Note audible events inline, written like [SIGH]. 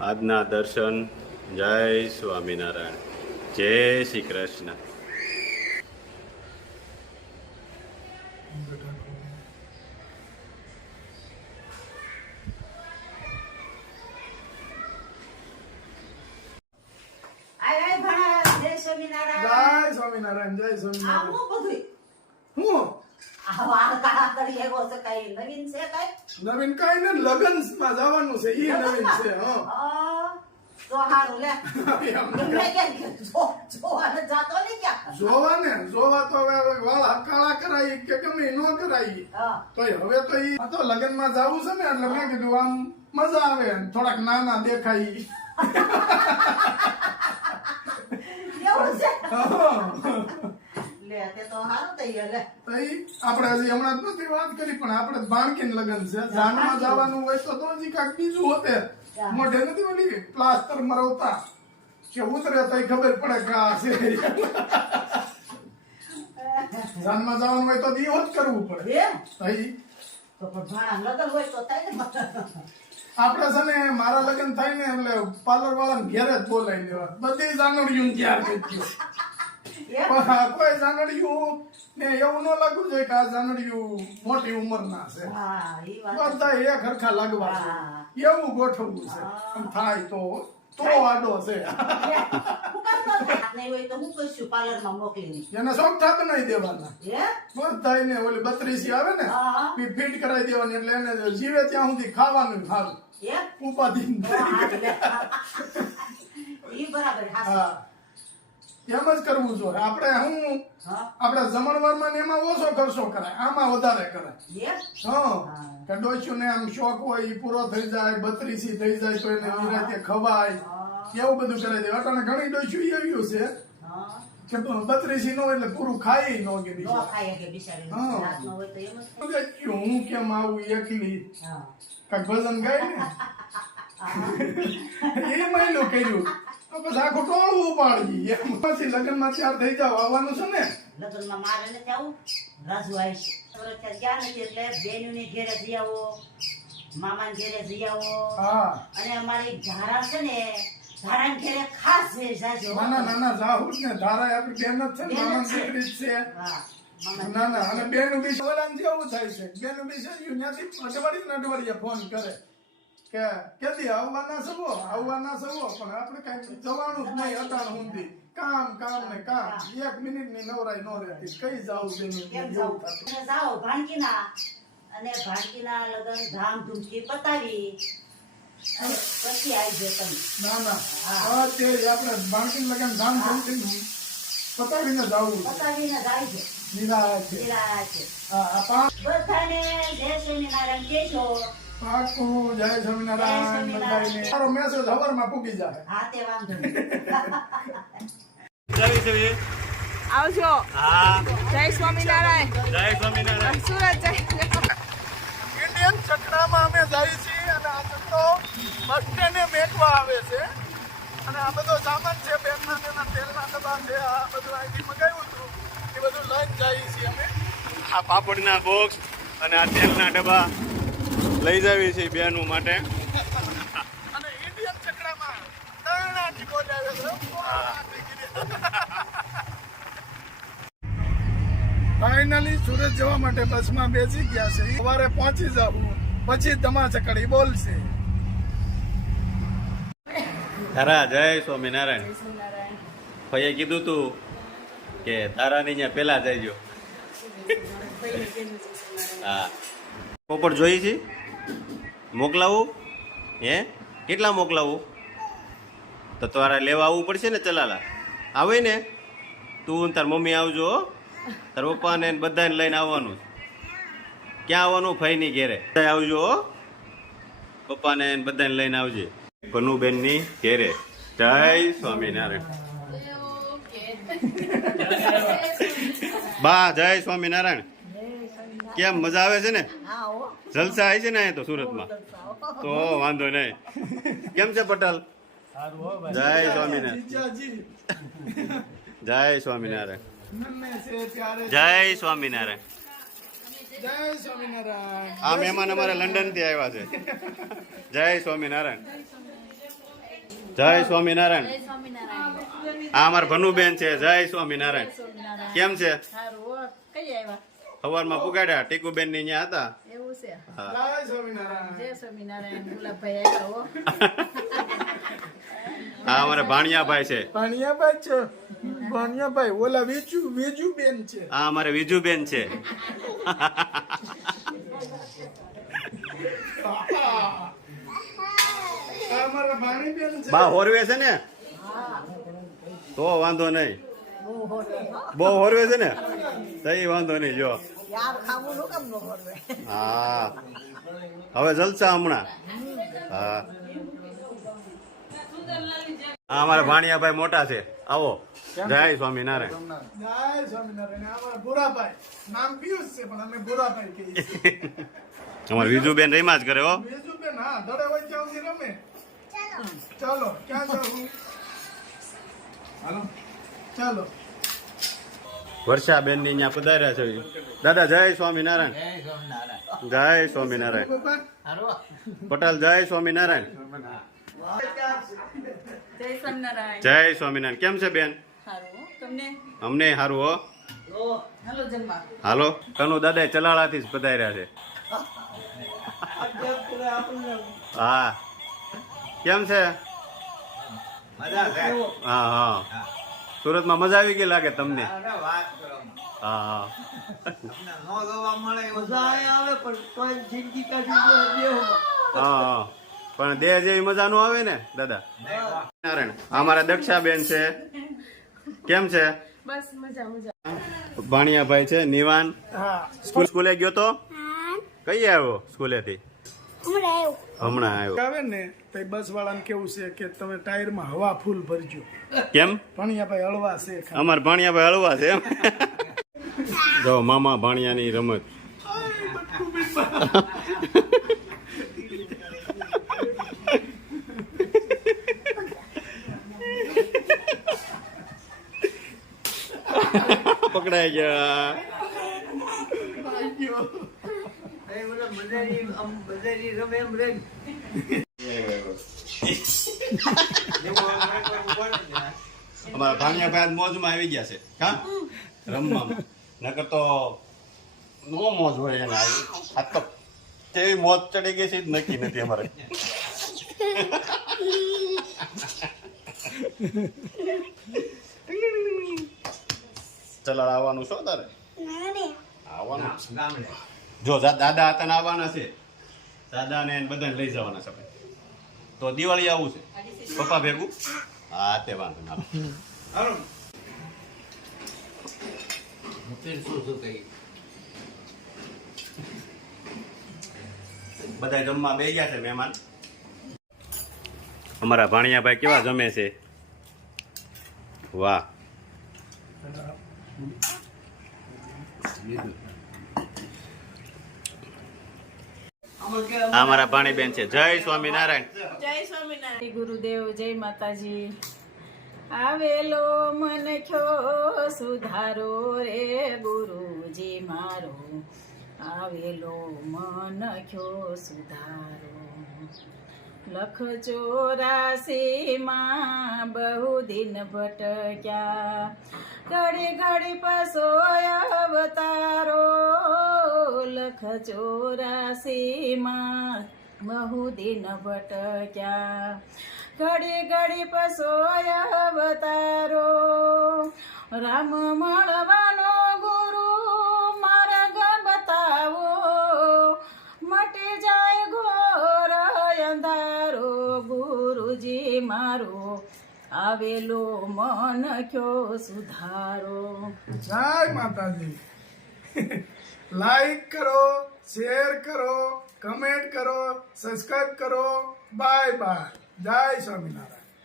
આજના દર્શન. જય સ્વામિનારાયણ. જય શ્રી કૃષ્ણ. જય સ્વામિનારાયણ. જય સ્વામિનારાયણ જય સ્વામિનારાયણ. હું? વાળ કાળા કરી એવો છે કઈ નવીન છે કઈ? નવીન કઈ ને લગનમાં જવાનું છે ઈ નવીન છે હા. તો હારું લે. એમને કે જોવાને જાતો નહીં ક્યાં? જોવા જોવા તો હવે વાળ કાળા કરાઈ કે ગમે ન કરાઈ તો હવે તો ઈ તો લગનમાં જવું છે ને એટલે મેં કીધું આમ મજા આવે થોડાક નાના દેખાય [LAUGHS] ઈ. એવું છે હા. લે તે તો હારું થઈ ગયું લે તો ઈ આપણે હજી હમણાં જ નથી વાત કરી પણ આપણે બાણકીન લગન છે. જાનમાં જવાનું હોય તો તો હજી કાંઈક બીજું હોતે મોઢે નથી ઓલી પ્લાસ્ટર મરવતા. કે ઉતરે તો ખબર પડે કે આ છે. જાનમાં જવાનું હોય તો દી હોત કરવું પડે. ને. છે ને મારા લગ્ન થાય ને એટલે પાર્લર વાળા ઘેરે જ બોલાવી દેવા બધી જાનડીયું તૈયાર દો. એમ પણ કોઈ જાનડીયું ને એવું ન લાગવું જોઈએ કે આ જાનડીયું મોટી ઉંમરના છે. બધા એક હરખા લાગવા છે. એવું ગોઠવવું છે. થાય તો તો આડો છે. હું કરતો નહીં એને દેવાના. બધા ને ઓલી બત્રીસી આવે ને હા. ફીટ કરાવી દેવાની એટલે એને જીવે ત્યાં સુધી ખાવાનું ખાવું ઉપાધિ બરાબર હા. એમ જ કરવું જોઈએ આપણે હું આપણે જમણવારમાં ને એમાં ઓછો ખર્ચો કરાય. આમાં વધારે કરાય. હા. કે ડોસ્યું ને આમ શોખ હોય એ પૂરો થઈ જાય બત્રીસી થઈ જાય તો એને નિરાંતે ખવાય. એવું બધું કરાય દેવા તને ઘણી ડોસ્યું આવ્યું છે. કે બત્રીસી નો એટલે પૂરું ખાઈ ન કે હા. કેમ આવું એકલી? હા. ભજન ગાય ને? [LAUGHS] એ મહિનો કર્યું. પછી આખું ટોળું ઉપાડી એમ પછી લગ્નમાં તૈયાર થઈ જાવ આવવાનું છે ને? લગ્નમાં મારે નથી આવું. રાજુ આવી છે. ગયા નથી એટલે બેનુની ઘેરે જઈ આવો મામાને ઘેરે જઈ આવો. હા. અને અમારી ધારા છે ને ધારાને ઘેરે ખાસ છે જાજો. નાના નાના જાહુર ને. ધારા આપણી બેન જ છે ને મામા. દીકરી જ છે. હા મામા ના ના અને બેનું બી સવાલ જેવું થાય છે. બેનું બી છે ત્યાંથી અઠવાડિયે ને અઠવાડિયે ફોન કરે. કે કેદી આવવાના સવો આવવાના સવો પણ આપણે કઈ જવાનું જ નહીં અટાણ સુધી. કામ કામ ને કામ. એક મિનિટની નવરાઈ ન રહેતી. કઈ જાવું બેનું? એવું થતું અને જાઓ ભાણકીના. અને ભાણકીના લગ્ન ધામધૂમથી પતાવી પછી આવી જાય તમે. ના ના. હા. તે આપણે બાળકી લગન ધામ થઈ પતાવીને જાવું પતાવીને જાય છે નિરાય છે. નિરાય છે. હા બધાને જય સ્વામિનારાયણ કહેજો પાકું જય સ્વામિનારાયણ. બધાયને. તારો મેસેજ હવારમાં પૂકી જાય. હા તે વાંધો નહીં. આવજો. હા. જય સ્વામિનારાયણ. જય સ્વામિનારાયણ. સુરત જય ઇન્ડિયન ચકડામાં અમે જઈએ છીએ અને આ ચકડો બસ સ્ટેન્ડે મેકવા આવે છે. અને આ બધો સામાન છે બેનના તેના તેલના ડબ્બા છે આ બધું અહીંથી મગાવ્યું હતું. એ બધું લઈને જઈએ છીએ અમે. આ પાપડના બોક્સ અને આ તેલના ડબ્બા. લઈ જાવી છે બેનું માટે. ફાઇનલી સુરત જવા માટે બસમાં બેસી ગયા છે. સવારે પહોંચી જવું પછી ધમા ચકડી બોલશે. તારા જય સ્વામિનારાયણ. ભાઈએ કીધું તું કે તારાની અહીંયા પહેલા જઈજો. હા. પોપટ જોઈ છે? મોકલાવું? હે? કેટલા મોકલાવું? તો તારે લેવા આવવું પડશે ને ચલાલા. આવે ને? તું તાર મમ્મી આવજો. તાર પપ્પાને બધાને લઈને આવવાનું ક્યાં આવવાનું? ભાઈની ઘેરે. આવજો હો. પપ્પાને બધાને લઈને આવજે. કનુબેનની ઘેરે. જય સ્વામિનારાયણ. [LAUGHS] બા જય સ્વામિનારાયણ. કેમ મજા આવે છે ને? જલસા આવી છે ને અહીંયા તો સુરતમાં. તો વાંધો નહીં. કેમ છે પટેલ? જય સ્વામિનારાયણ. જય સ્વામિનારાયણ. જય સ્વામિનારાયણ. આ મહેમાન અમારે લંડનથી આવ્યા છે. જય સ્વામિનારાયણ. જય સ્વામિનારાયણ. આ અમારા ભનુબેન છે. જય સ્વામિનારાયણ. કેમ છે? કઈ આવ્યા? સવારમાં પુગાડ્યા ટીકુબેનની ત્યાં હતા. એવું છે. હા. જય સ્વામિનારાયણ ગુલાબભાઈ આવ્યા હો. આ અમારા ભાણિયાભાઈ છે. ભાણિયાભાઈ છે? ભાણિયાભાઈ ઓલા વેચુ વેજુ બેન છે. આ અમારે ભાણીબેન છે. બા હોરવે છે ને? તો વાંધો નહીં. બહુ હોરવે છે ને? તઈ વાંધો નહીં જો. હા. હવે જલસા હમણાં. હા. હા અમારા ભાણિયાભાઈ મોટા છે. આવો. જય સ્વામિનારાયણ. જય સ્વામિનારાયણ. અમારા ભૂરાભાઈ નામ પિયુષ છે પણ અમે ભૂરાભાઈ કહીએ છીએ. [LAUGHS] વિજુબેન રહીમાં જ કરે હો. વેજુ હા દડે વઈ જાવ રમે. ચાલો. ક્યાં જવું હાલો. ચાલો. વર્ષાબેનની અહીંયા પધાર્યા છે દાદા જય સ્વામિનારાયણ. જય સ્વામિનારાયણ. પટેલ જય સ્વામિનારાયણ. જય સ્વામિનારાયણ. કેમ છે બેન? સારું હો. તમને? અમને સારું હો. હાલો કનુ દાદા ચલાળાથી જ પધાર્યા છે. હા. કેમ છે. હા હા. સુરતમાં મજા આવી ગઈ લાગે તમને? હા. હા હા હા. પણ દેહ જેવી મજા નો આવે ને દાદા? નારાયણ અમારા મારા દક્ષાબેન છે. કેમ છે? બસ મજા મજા. ભાણિયાભાઈ છે નિવાન. સ્કૂલ સ્કૂલે ગયો તો? કઈ આવ્યો સ્કૂલેથી? હમણાં આવ્યો. આવે ને તો બસ વાળાને કેવું છે કે તમે ટાયરમાં હવા ફૂલ ભરજો. કેમ? ભણિયાભાઈ હળવા છે. અમાર ભાણિયાભાઈ હળવા છે એમ. જો મામા ભાણિયાની રમત. પકડાઈ ગયા. અમારા ભાણિયાભાઈ ભાઈ મોજમાં આવી ગયા છે હા? રમવામાં. નકર તો નો મોજ હોય એને આ તો તેવી મોજ ચડી ગઈ છે નક્કી નથી અમારે. ચલાડ આવવાનું છો તારે? આવવાનું છે. જો દાદા હતા આવવાના છે. દાદા ને એને બધાને લઈ જવાના છે તો દિવાળી આવું છે. પપ્પા ભેગું? હા તે વાંધો ના બધા જમવા બે ગયા છે મહેમાન. અમારા ભાણિયાભાઈ કેવા જમે છે? વાહ. આ મારા ભાણીબેન છે. જય સ્વામિનારાયણ. જય સ્વામિનારાયણ. ગુરુદેવ જય માતાજી. આવેલો મન ખ્યો સુધારો રે ગુરુજી મારો. આવેલો મન ખ્યો સુધારો. લખ ચોરાસી માં બહુ દિન ભટક્યા. ઘડી ઘડી પસોય અવતારો. લખ ચોરાસીમાં મહુદીન ભટક્યા. ઘડી ઘડી પસોય અવતારો, રામ મળવાનો ગુરુ માર્ગ બતાવો. મટી જાય ઘોર અંધારો, ગુરુજી મારો, આવેલો મન કયો સુધારો. જય માતાજી. લાઈક કરો શેર કરો કમેન્ટ કરો સબસ્ક્રાઈબ કરો. બાય બાય જય સ્વામિનારાયણ.